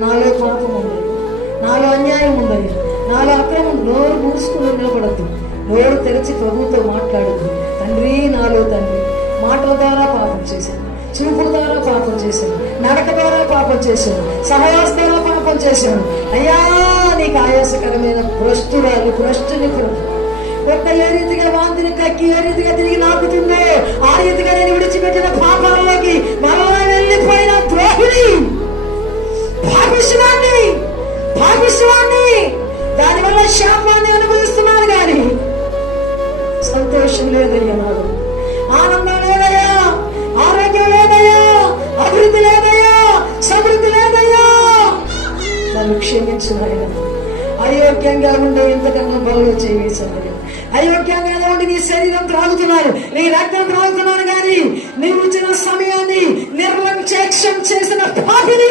నాలో పాపం ఉందయ్యా, నాలో అన్యాయం ఉందయ్యా, నాలో అక్రమం. నోరు మూసుకుని నిలబడద్దు, నోరు తెరిచి ప్రభుతో మాట్లాడద్దు. తండ్రి, నాలో తండ్రి, మాటల ద్వారా పాపం చేశాను, చూపుల ద్వారా పాపం చేశాను, నడక ద్వారా పాపం చేశాను, సహవాస ద్వారా పాపం చేశాను. అయ్యా, నీకు ఆయాసకరమైన భ్రష్టుని ఒక్క ఏ రీతిగా వాంతిని కక్కి ఏ రీతిగా తిరిగి నాకుతుందో ఆ రీతిగా నేను విడిచిపెట్టిన పాపాలలోకి మరలా వెళ్ళిపోయిన ద్రోహిణి, పాపిష్వాన్ని దానివల్ల శాపాన్ని అనుభవిస్తున్నాను. కానీ సంతోషం లేదయ్యా, నాకు ఆనందం లేదయ్యా, ఆరోగ్యం లేదయ్యా, అభివృద్ధి లేదయ్యా, సమృద్ధి లేదయ్యా. నన్ను క్షమించు నాయనా. అయోగ్యంగా ఉండే ఇంతకన్నా బాగా చేయవేశాను. అయోగ్యంగా ఉండి నీ శరీరం త్రాగుతున్నాను, నీ రక్తం త్రాగుతున్నాను, కానీ నీవు ఇచ్చిన సమయాన్ని నిర్లక్ష్యం చేసిన పాపిని